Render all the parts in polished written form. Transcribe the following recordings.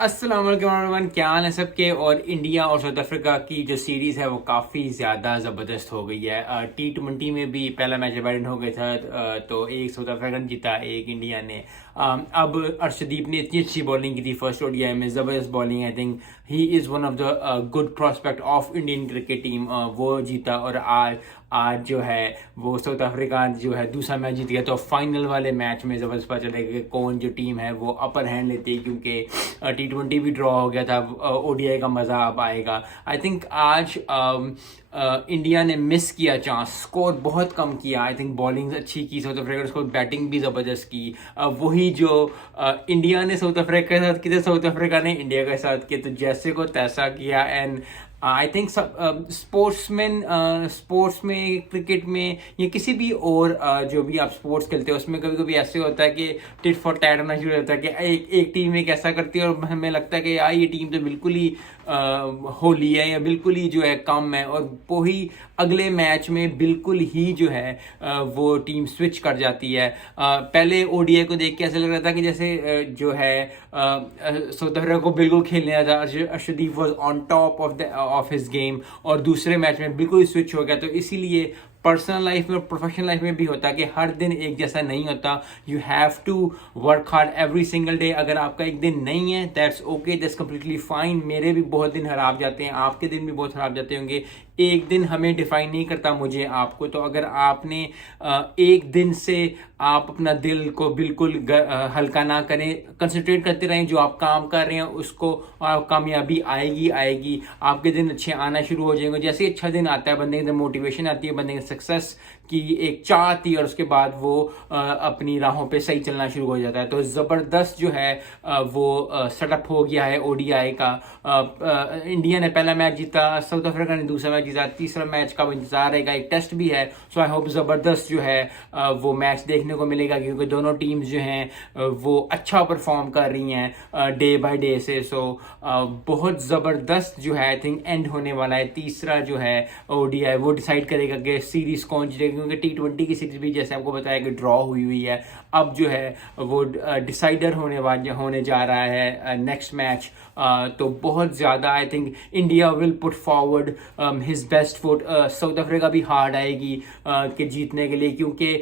अस्सलाम वालेकुम एवरीवन, क्या हाल है सबके। और इंडिया और साउथ अफ्रीका की जो सीरीज़ है वो काफ़ी ज़्यादा ज़बरदस्त हो गई है। T20 में भी पहला मैच डिवाइडेड हो गया था। तो एक साउथ अफ्रीका ने जीता, एक इंडिया ने। अब अर्शदीप ने इतनी अच्छी बॉलिंग की थी फर्स्ट ओडीआई में, ज़बरदस्त bowling. I think he is one of the good prospect of Indian cricket team. वो जीता और आज जो है वो साउथ अफ्रीका जो है दूसरा मैच जीत गया। तो फाइनल वाले मैच में ज़बरदस्त पता चलेगा कि कौन जो टीम है वो अपर हैंड लेती है, क्योंकि T20 भी ड्रॉ हो गया था। ओडीआई का मज़ा अब आएगा। आई थिंक आज इंडिया ने मिस किया चांस, स्कोर बहुत कम किया। आई थिंक बॉलिंग अच्छी की साउथ अफ्रीका ने, उसको बैटिंग भी ज़बरदस्त की। वही जो इंडिया ने साउथ अफ्रीका के साथ किया, साउथ अफ्रीका ने इंडिया के साथ किया, तो जैसे को तैसा किया। एंड आई थिंक स्पोर्ट्स में, क्रिकेट में या किसी भी और जो भी आप स्पोर्ट्स खेलते हो उसमें कभी कभी ऐसे होता है कि टिट फॉर टैट होना शुरू होता है कि एक टीम एक ऐसा करती है और हमें लगता है कि यार ये टीम तो बिल्कुल ही होली है या बिल्कुल ही जो है कम है, और वही अगले मैच में बिल्कुल ही जो है वो टीम स्विच कर जाती है। पहले ओडीआई को देख के ऐसा लग रहा था कि जैसे जो है साउथ अफ्रीका को बिल्कुल खेलने था। Arshdeep was on top of his game, और दूसरे मैच में बिल्कुल ही स्विच हो गया। तो इसीलिए पर्सनल लाइफ में और प्रोफेशनल लाइफ में भी होता है कि हर दिन एक जैसा नहीं होता। You have to work hard every single day. अगर आपका एक दिन नहीं है, that's okay, that's completely fine. मेरे भी बहुत दिन खराब जाते हैं, आपके दिन भी बहुत खराब जाते होंगे। एक दिन हमें डिफाइन नहीं करता, मुझे आपको। तो अगर आपने एक दिन से आप अपना दिल को बिल्कुल हल्का ना करें, कंसंट्रेट करते रहें जो आप काम कर रहे हैं उसको, और कामयाबी आएगी आएगी। आपके दिन अच्छे आना शुरू हो जाएंगे। जैसे ही अच्छा दिन आता है, बंदे के अंदर मोटिवेशन आती है, बंदे के सक्सेस की एक चाह आती है, और उसके बाद वो अपनी राहों पे सही चलना शुरू हो जाता है। तो ज़बरदस्त जो है वो सेटअप हो गया है ओडीआई का। इंडिया ने पहला मैच जीता, साउथ अफ्रीका ने दूसरा मैच जीता, तीसरा मैच का इंतजार रहेगा, एक टेस्ट भी है। सो आई होप ज़बरदस्त जो है वो मैच देखने को मिलेगा, क्योंकि दोनों टीम्स जो हैं वो अच्छा परफॉर्म कर रही हैं डे बाय डे से। सो बहुत ज़बरदस्त जो है आई थिंक एंड होने वाला है। तीसरा जो है ओडीआई वो डिसाइड करेगा कि सीरीज कौन जीतेगा, क्योंकि T20 की सीरीज भी जैसे आपको बताया कि ड्रॉ हुई है। अब जो है वो डिसाइडर होने जा रहा है नेक्स्ट मैच। तो बहुत ज़्यादा I think India will put forward his best foot. South Africa भी हार्ड आएगी कि जीतने के लिए, क्योंकि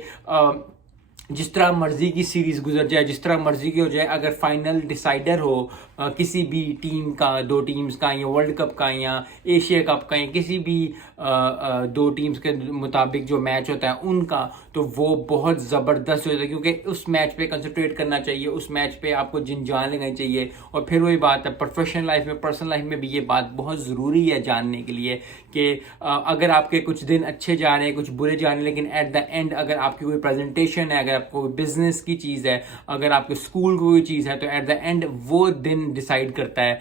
जिस तरह मर्जी की सीरीज गुजर जाए, जिस तरह मर्जी की हो जाए, अगर फाइनल डिसाइडर हो किसी भी टीम का, दो टीम्स का, या वर्ल्ड कप का या एशिया कप का, या किसी भी दो टीम्स के मुताबिक जो मैच होता है उनका, तो वो बहुत ज़बरदस्त होता है। क्योंकि उस मैच पे कंसंट्रेट करना चाहिए, उस मैच पे आपको जिन जान लगानी चाहिए। और फिर वही बात है, प्रोफेशनल लाइफ में, पर्सनल लाइफ में भी ये बात बहुत ज़रूरी है जानने के लिए कि अगर आपके कुछ दिन अच्छे जा रहे हैं, कुछ बुरे जा रहे हैं, लेकिन एट द एंड अगर आपकी कोई प्रेजेंटेशन है, अगर आपको बिजनेस की चीज़ है, अगर आपके स्कूल को कोई चीज़ है, तो एट द एंड वो दिन डिसाइड करता है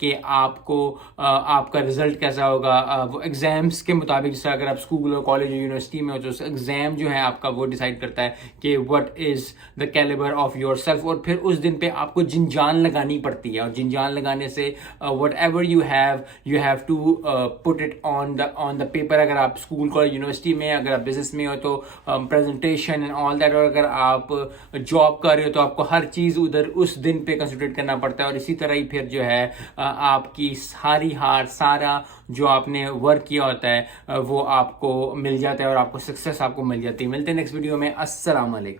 कि आपको आपका रिजल्ट कैसा होगा। वो एग्जाम्स के मुताबिक, जैसे अगर आप स्कूल और कॉलेज और यूनिवर्सिटी में हो तो एग्जाम जो है आपका वो डिसाइड करता है कि what is the calibre of yourself. और फिर उस दिन पे आपको जिन जान लगानी पड़ती है, और जिन जान लगाने से whatever you have to put it on the paper. अगर आप स्कूल कॉलेज यूनिवर्सिटी में, अगर आप बिजनेस में हो तो प्रेजेंटेशन एंड ऑल दैट। और अगर आप जॉब कर रहे हो तो आपको हर चीज़ उधर उस दिन पे कंसंट्रेट करना पड़ता है। और इसी तरह ही फिर जो है आपकी सारी हार, सारा जो आपने वर्क किया होता है वो आपको मिल जाता है, और आपको सक्सेस आपको मिल जाती है। मिलते हैं नेक्स्ट वीडियो में। अस्सलाम वालेकुम।